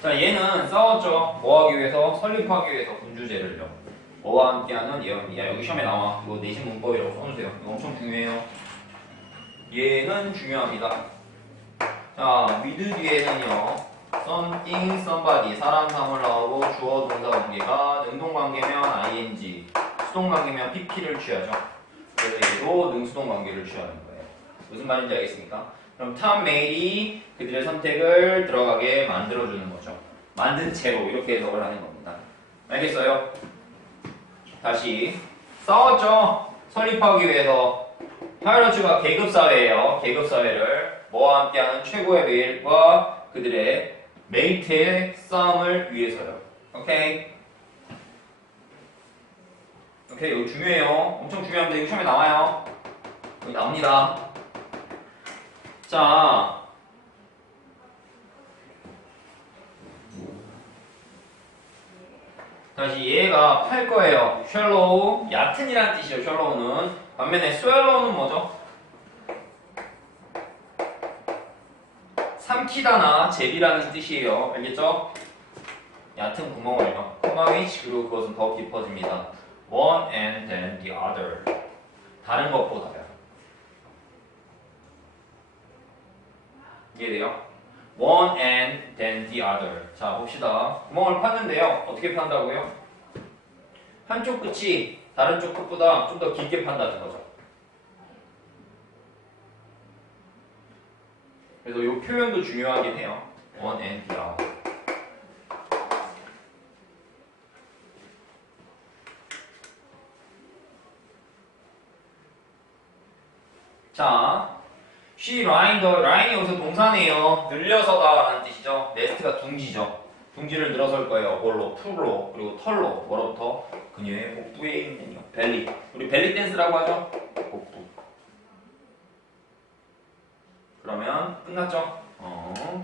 자, 얘는 싸웠죠. 뭐 하기 위해서? 설립하기 위해서 분주제를요. 뭐와 함께하는 예언이야. 여기 시험에 나와. 이거 내신 문법이라고 써주세요. 이거 엄청 중요해요. 얘는 중요합니다. 자, with 뒤에는요. something, somebody, 사람, 사물 나오고 주어, 동사 관계가 능동관계면 ing, 수동관계면 pp를 취하죠. 그래서 얘도 능수동 관계를 취하는 거예요. 무슨 말인지 알겠습니까? 그럼 탐, 메일이 그들의 선택을 들어가게 만들어주는 거죠. 만든 채로 이렇게 해석을 하는 겁니다. 알겠어요? 다시 싸웠죠? 설립하기 위해서 파이러츠가 계급사회예요. 계급사회를 뭐와 함께하는 최고의 메일과 그들의 메이트의 싸움을 위해서요. 오케이? 오케이, 이거 중요해요. 엄청 중요합니다. 이거 시험에 나와요. 여기 나옵니다. 자, 다시 얘가 팔 거예요. shallow, 얕은이라는 뜻이에요. shallow는 반면에 swallow는 뭐죠? 삼키다나 제비라는 뜻이에요. 알겠죠? 얕은 구멍을요. which 그리고 그것은 더 깊어집니다. one and then the other. 다른 것보다요. 이해돼요? one and then the other. 자, 봅시다. 구멍을 팠는데요. 어떻게 판다고요? 한쪽 끝이 다른 쪽 끝보다 좀 더 길게 판다는 거죠. 그래서 이 표현도 중요하긴 해요. one and the other. 자, she lined the line이 여기서 동사네요. 늘려서다라는 뜻이죠. 네스트가 둥지죠. 둥지를 늘어설 거예요. 뭘로? 풀로 그리고 털로 뭐로부터? 그녀의 복부에 있는요. 벨리. 우리 벨리 댄스라고 하죠. 복부. 그러면 끝났죠? 어.